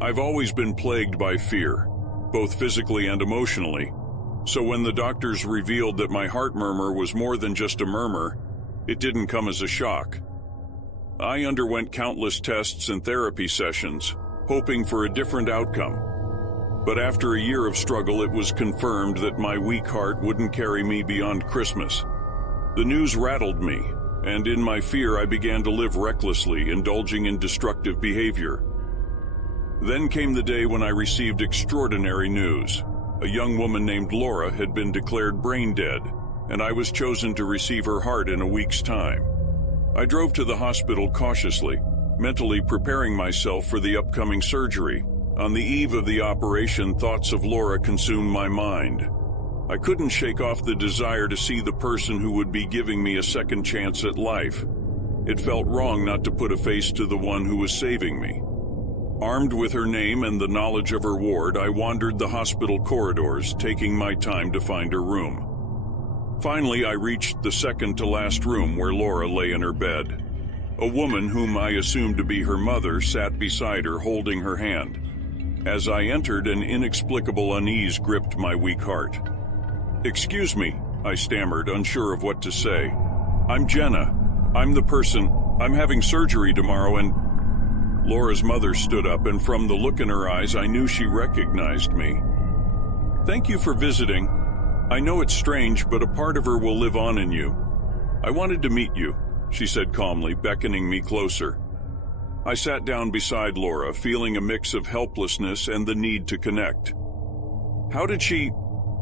I've always been plagued by fear, both physically and emotionally, so when the doctors revealed that my heart murmur was more than just a murmur, it didn't come as a shock. I underwent countless tests and therapy sessions, hoping for a different outcome. But after a year of struggle, it was confirmed that my weak heart wouldn't carry me beyond Christmas. The news rattled me, and in my fear I began to live recklessly, indulging in destructive behavior. Then came the day when I received extraordinary news. A young woman named Laura had been declared brain dead, and I was chosen to receive her heart in a week's time. I drove to the hospital cautiously, mentally preparing myself for the upcoming surgery. On the eve of the operation, thoughts of Laura consumed my mind. I couldn't shake off the desire to see the person who would be giving me a second chance at life. It felt wrong not to put a face to the one who was saving me. Armed with her name and the knowledge of her ward, I wandered the hospital corridors, taking my time to find her room. Finally, I reached the second-to-last room where Laura lay in her bed. A woman, whom I assumed to be her mother, sat beside her, holding her hand. As I entered, an inexplicable unease gripped my weak heart. "Excuse me," I stammered, unsure of what to say. "I'm Jenna. I'm the person. I'm having surgery tomorrow and—" Laura's mother stood up, and from the look in her eyes, I knew she recognized me. "Thank you for visiting. I know it's strange, but a part of her will live on in you. I wanted to meet you," she said calmly, beckoning me closer. I sat down beside Laura, feeling a mix of helplessness and the need to connect. "How did she—"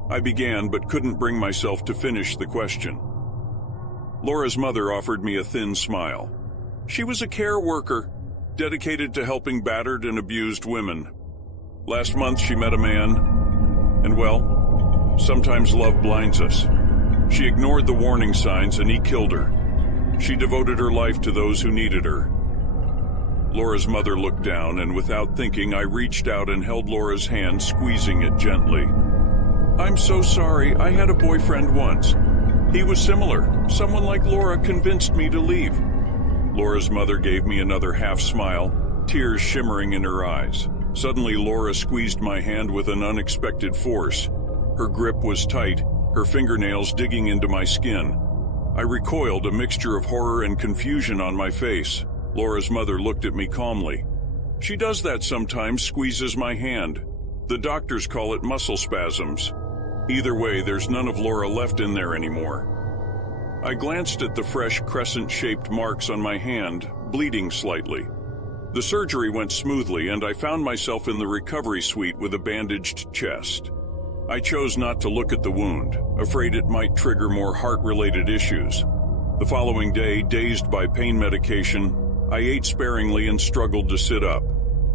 I began, but couldn't bring myself to finish the question. Laura's mother offered me a thin smile. "She was a care worker, dedicated to helping battered and abused women. Last month she met a man, and well, sometimes love blinds us. She ignored the warning signs and he killed her. She devoted her life to those who needed her." Laura's mother looked down, and without thinking, I reached out and held Laura's hand, squeezing it gently. "I'm so sorry. I had a boyfriend once. He was similar. Someone like Laura convinced me to leave." Laura's mother gave me another half-smile, tears shimmering in her eyes. Suddenly, Laura squeezed my hand with an unexpected force. Her grip was tight, her fingernails digging into my skin. I recoiled, a mixture of horror and confusion on my face. Laura's mother looked at me calmly. "She does that sometimes, squeezes my hand. The doctors call it muscle spasms. Either way, there's none of Laura left in there anymore." I glanced at the fresh crescent-shaped marks on my hand, bleeding slightly. The surgery went smoothly, and I found myself in the recovery suite with a bandaged chest. I chose not to look at the wound, afraid it might trigger more heart-related issues. The following day, dazed by pain medication, I ate sparingly and struggled to sit up.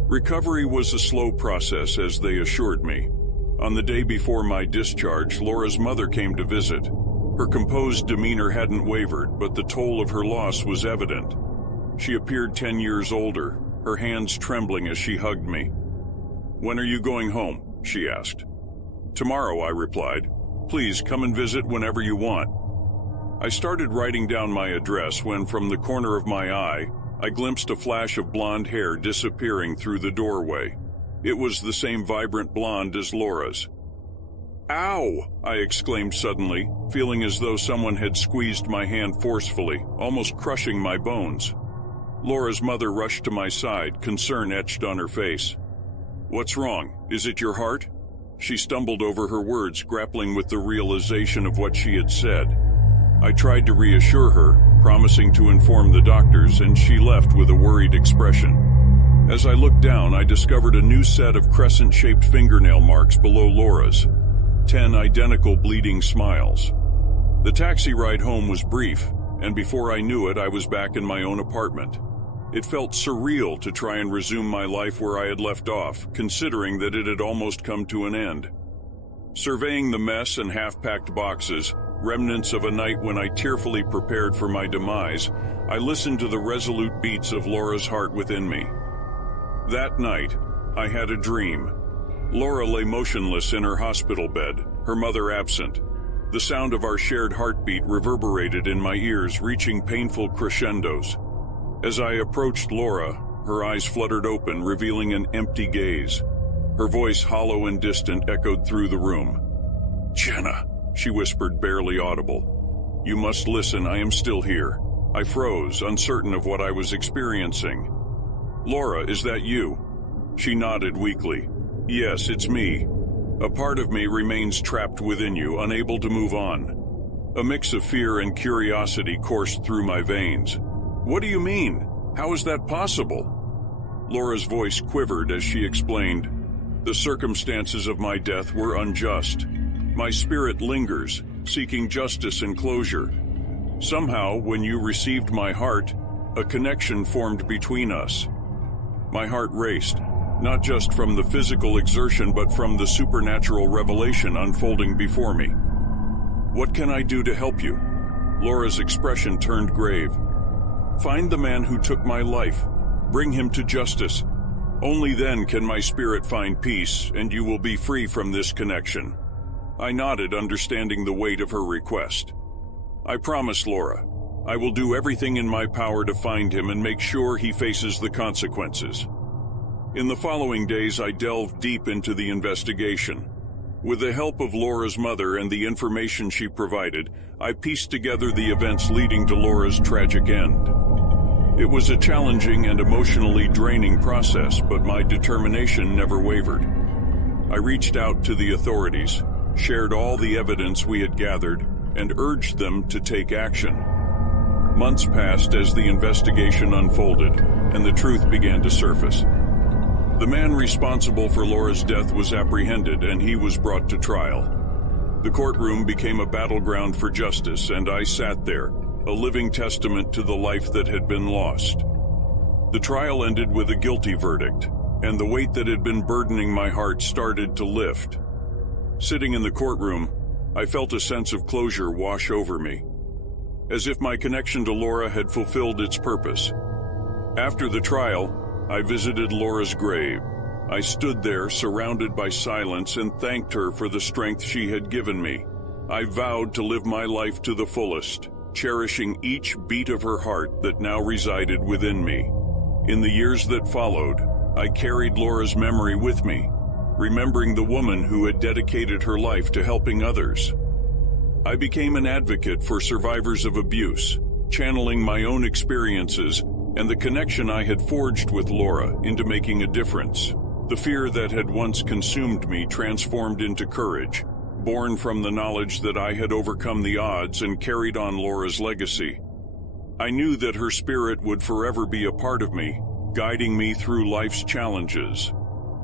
Recovery was a slow process, as they assured me. On the day before my discharge, Laura's mother came to visit. Her composed demeanor hadn't wavered, but the toll of her loss was evident. She appeared 10 years older, her hands trembling as she hugged me. "When are you going home?" she asked. "Tomorrow," I replied. "Please come and visit whenever you want." I started writing down my address when, from the corner of my eye, I glimpsed a flash of blonde hair disappearing through the doorway. It was the same vibrant blonde as Laura's. "Ow!" I exclaimed suddenly, feeling as though someone had squeezed my hand forcefully, almost crushing my bones. Laura's mother rushed to my side, concern etched on her face. "What's wrong? Is it your heart?" She stumbled over her words, grappling with the realization of what she had said. I tried to reassure her, promising to inform the doctors, and she left with a worried expression. As I looked down, I discovered a new set of crescent-shaped fingernail marks below Laura's. 10 identical bleeding smiles. The taxi ride home was brief, and before I knew it, I was back in my own apartment. It felt surreal to try and resume my life where I had left off, considering that it had almost come to an end. Surveying the mess and half-packed boxes, remnants of a night when I tearfully prepared for my demise, I listened to the resolute beats of Laura's heart within me. That night, I had a dream. Laura lay motionless in her hospital bed, her mother absent. The sound of our shared heartbeat reverberated in my ears, reaching painful crescendos. As I approached Laura, her eyes fluttered open, revealing an empty gaze. Her voice, hollow and distant, echoed through the room. "Jenna," she whispered, barely audible. "You must listen, I am still here." I froze, uncertain of what I was experiencing. "Laura, is that you?" She nodded weakly. "Yes, it's me. A part of me remains trapped within you, unable to move on." A mix of fear and curiosity coursed through my veins. "What do you mean? How is that possible?" Laura's voice quivered as she explained, "The circumstances of my death were unjust. My spirit lingers, seeking justice and closure. Somehow, when you received my heart, a connection formed between us." My heart raced, not just from the physical exertion but from the supernatural revelation unfolding before me. "What can I do to help you?" Laura's expression turned grave. "Find the man who took my life. Bring him to justice. Only then can my spirit find peace, and you will be free from this connection." I nodded, understanding the weight of her request. "I promise, Laura. I will do everything in my power to find him and make sure he faces the consequences." In the following days, I delved deep into the investigation. With the help of Laura's mother and the information she provided, I pieced together the events leading to Laura's tragic end. It was a challenging and emotionally draining process, but my determination never wavered. I reached out to the authorities, shared all the evidence we had gathered, and urged them to take action. Months passed as the investigation unfolded, and the truth began to surface. The man responsible for Laura's death was apprehended, and he was brought to trial. The courtroom became a battleground for justice, and I sat there, a living testament to the life that had been lost. The trial ended with a guilty verdict, and the weight that had been burdening my heart started to lift. Sitting in the courtroom, I felt a sense of closure wash over me, as if my connection to Laura had fulfilled its purpose. After the trial, I visited Laura's grave. I stood there, surrounded by silence, and thanked her for the strength she had given me. I vowed to live my life to the fullest, cherishing each beat of her heart that now resided within me. In the years that followed, I carried Laura's memory with me, remembering the woman who had dedicated her life to helping others. I became an advocate for survivors of abuse, channeling my own experiences and the connection I had forged with Laura into making a difference. The fear that had once consumed me transformed into courage, born from the knowledge that I had overcome the odds and carried on Laura's legacy. I knew that her spirit would forever be a part of me, guiding me through life's challenges.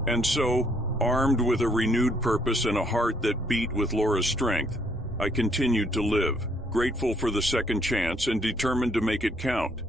And so, armed with a renewed purpose and a heart that beat with Laura's strength, I continued to live, grateful for the second chance and determined to make it count.